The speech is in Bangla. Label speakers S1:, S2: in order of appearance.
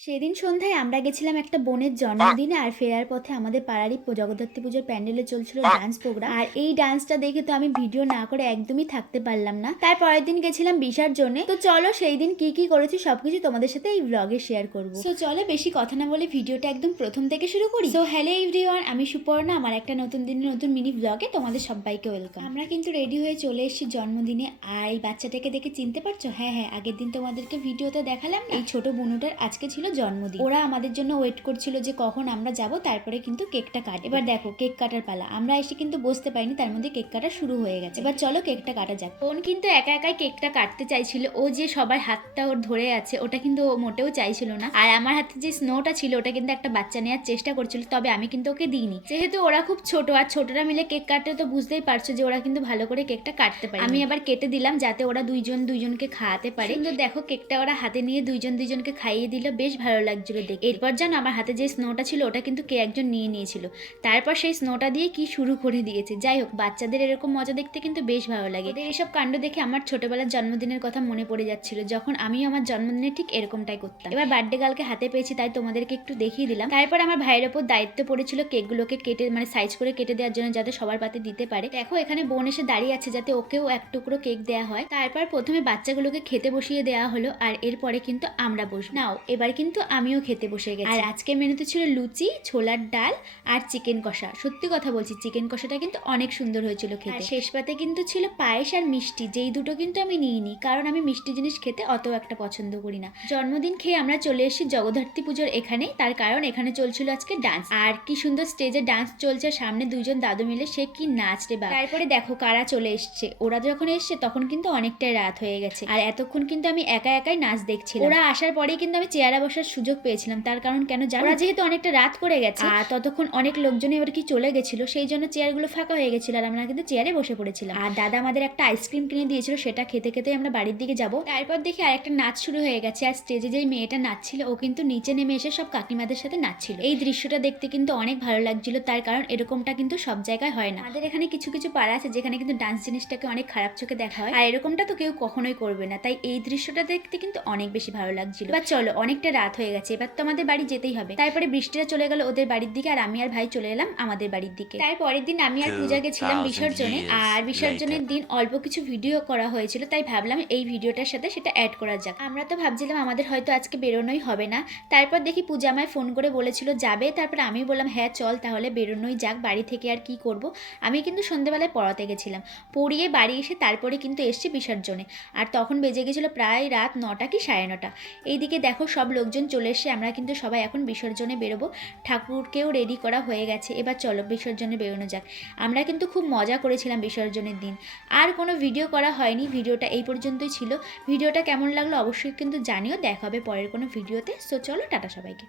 S1: সেদিন সন্ধ্যায় আমরা গেছিলাম একটা বোনের জন্মদিনে আর ফেরার পথে আমাদের পাড়ারই জগদ্ধাত্রী পুজোর প্যান্ডেলে চলছিল ডান্স প্রোগ্রাম আর এই ডান্সটা দেখে তো আমি ভিডিও না করে একদমই থাকতে পারলাম না। তার পরের দিন গেছিলাম বিশার জন্য তো চলো সেই দিন কি কি করেছি সবকিছু তোমাদের সাথে এই ব্লগে শেয়ার করব। তো চলো বেশি কথা না বলে ভিডিওটা একদম প্রথম থেকে শুরু করি। তো হ্যালো এভরিওয়ান আমি সুপর্ণা। আমার একটা নতুন দিনের নতুন মিনি ব্লগে তোমাদের সবাইকে ওয়েলকাম আমরা কিন্তু রেডি হয়ে চলে এসেছি জন্মদিনে। আর এই বাচ্চাটাকে দেখে চিনতে পারছ? হ্যাঁ হ্যাঁ আগের দিন তোমাদেরকে ভিডিওতে দেখালাম এই ছোট বুনুটার আজকে ছিল জন্মদিন। ওরা আমাদের জন্য ওয়েট করছিল যে কখন আমরা যাব, তারপরে কিন্তু কেকটা কাট এবার দেখো কেক কাটার পালা। আমরা এসে কিন্তু বসতে পারিনি তার মধ্যে কেক কাটা শুরু হয়ে গেছে। এবার চলো কেকটা কাটা যাক। বোন কিন্তু একা একাই কেকটা কাটতে চাইছিল। ও যে সবার হাতটা ওর ধরে আছে, ওটা কিন্তু ও মোটেও চাইছিল না। আর আমার হাতে যে স্নোটা ছিল, ওটা কিন্তু একটা বাচ্চা নেওয়ার চেষ্টা করছিল, তবে আমি কিন্তু ওকে দিইনি। যেহেতু ওরা খুব ছোট, আর ছোটরা মিলে কেক কাটতে তো বুঝতেই পারছ যে ওরা কিন্তু ভালো করে কেকটা কাটতে পারে আমি আবার কেটে দিলাম যাতে ওরা দুইজন দুইজনকে খাওয়াতে পারে। কিন্তু দেখো কেকটা ওরা হাতে নিয়ে দুইজন দুইজনকে খাইয়ে দিল। বেশ ভালো লাগছিল দেখে এরপর যেন আমার হাতে যে স্নোটা ছিল, ওটা কিন্তু কে একজন নিয়ে নিয়েছিল। তারপর সেই স্নোটা দিয়ে কি শুরু করে দিয়েছে। যাই হোক, বাচ্চাদের এরকম মজা দেখতে কিন্তু বেশ ভালো লাগে। এসব কাণ্ড দেখে আমার ছোটবেলার জন্মদিনের কথা মনে পড়ে যাচ্ছিল, যখন আমিও আমার জন্মদিনে ঠিক এরকমটাই করতাম। এবার বার্থডে গার্লকে হাতে পেয়েছি, তাই তোমাদেরকে একটু দেখিয়ে দিলাম। তারপর আমার ভাইয়ের ওপর দায়িত্ব পড়েছিল কেকগুলোকে কেটে মানে সাইজ করে কেটে দেওয়ার জন্য যাতে সবার পাতে দিতে পারে। দেখো, এখানে বোন এসে দাঁড়িয়ে আছে, যাতে ওকেও এক টুকরো কেক দেওয়া হয়। তারপর প্রথমে বাচ্চাগুলোকে খেতে বসিয়ে দেওয়া হলো, আর এরপরে কিন্তু আমরা বসবো। নাও, এবার কিন্তু আমিও খেতে বসে গেছি। আর আজকে মেনুতে ছিল লুচি ছোলার ডাল আর চিকেন কষা। সত্যি কথা বলছি চিকেন কষাটা কিন্তু অনেক সুন্দর হয়েছিল খেতে। শেষ পাতে কিন্তু ছিল পায়েস আর মিষ্টি। যেই দুটো কিন্তু আমি নিইনি কারণ আমি মিষ্টি জিনিস খেতে অত একটা পছন্দ করি না। জন্মদিন খেয়ে আমরা চলে এসেছি জগদ্ধাত্রী পুজোর এখানে তার কারণ এখানে চলছিল আজকে ডান্স। আর কি সুন্দর স্টেজে ডান্স চলছে সামনে দুজন দাদু মিলে সে কি নাচ রে বাবা তারপরে দেখো কারা চলে এসছে। ওরা যখন এসছে তখন কিন্তু অনেকটাই রাত হয়ে গেছে। আর এতক্ষণ কিন্তু আমি একা একাই নাচ দেখছিলাম। ওরা আসার পরেই কিন্তু আমি চেয়ারে বসার সুযোগ পেয়েছিলাম। তার কারণ কেন জানো? ওরা যেহেতু অনেকটা রাত করে গেছে আর ততক্ষণ অনেক লোকজন এবার কি চলে গেছিল সেই জন্য চেয়ারগুলো ফাঁকা হয়ে গেছিল আর আমরা কিন্তু চেয়ারে বসে পড়েছিলাম। আর দাদা আমাদের একটা আইসক্রিম কিনে দিয়েছিল সেটা খেতে খেতে আমরা বাড়ির দিকে যাব। তারপর দেখি আরেকটা নাচ শুরু হয়ে গেছে আর স্টেজে যেই মেয়েটা নাচছিল ও কিন্তু নিচে নেমে এসে সব কাকিমাদের সাথে নাচছিল। এই দৃশ্যটা দেখতে কিন্তু অনেক ভালো লাগছিল তার কারণ এরকমটা কিন্তু সব জায়গায় হয় না। আমাদের এখানে কিছু কিছু পাড়া আছে যেখানে কিন্তু ডান্স জিনিসটাকে অনেক খারাপ চোখে দেখা হয়। আর এরকমটা তো কেউ কখনোই করবে না তাই এই দৃশ্যটা দেখতে কিন্তু অনেক বেশি ভালো লাগছিল। বা চলো অনেকটা রাত হয়ে গেছে এবার তো আমাদের বাড়ি যেতেই হবে। তারপরে বৃষ্টিটা চলে গেল ওদের বাড়ির দিকে আর আমি আর ভাই চলে এলাম আমাদের বাড়ির দিকে। তারপরের দিন আমি আর পূজা গেছিলাম বিসর্জনে আর বিসর্জনের দিন অল্প কিছু ভিডিও করা হয়েছিল তাই ভাবলাম এই ভিডিওটার সাথে সেটা অ্যাড করা যাক। আমরা তো ভাবছিলাম আমাদের হয়তো আজকে বেরোনোই হবে না। তারপর দেখি পূজা আমায় ফোন করে বলেছিল যাবে? তারপর আমি বললাম হ্যাঁ চল তাহলে বেরোনোই যাক বাড়ি থেকে আর কি করব? আমি কিন্তু সন্ধ্যেবেলায় পড়াতে গেছিলাম। পড়িয়ে বাড়ি এসে তারপরে কিন্তু এসছি বিসর্জনে। আর তখন বেজে গেছিল প্রায় রাত নটা কি সাড়ে নটা। এইদিকে দেখো সব লোকজন চলে এসে আমরা কিন্তু সবাই এখন বিসর্জনে বেরোবো। ঠাকুরকেও রেডি করা হয়ে গেছে। এবার চলো বিসর্জনে বেরোনো যাক। আমরা কিন্তু খুব মজা করেছিলাম বিসর্জনের দিন। আর কোনো ভিডিও করা হয়নি। ভিডিওটা এই পর্যন্তই ছিল। ভিডিওটা কেমন লাগল অবশ্যই কিন্তু জানিও। দেখা হবে পরের কোনো ভিডিওতে সো চলো, টাটা সবাইকে।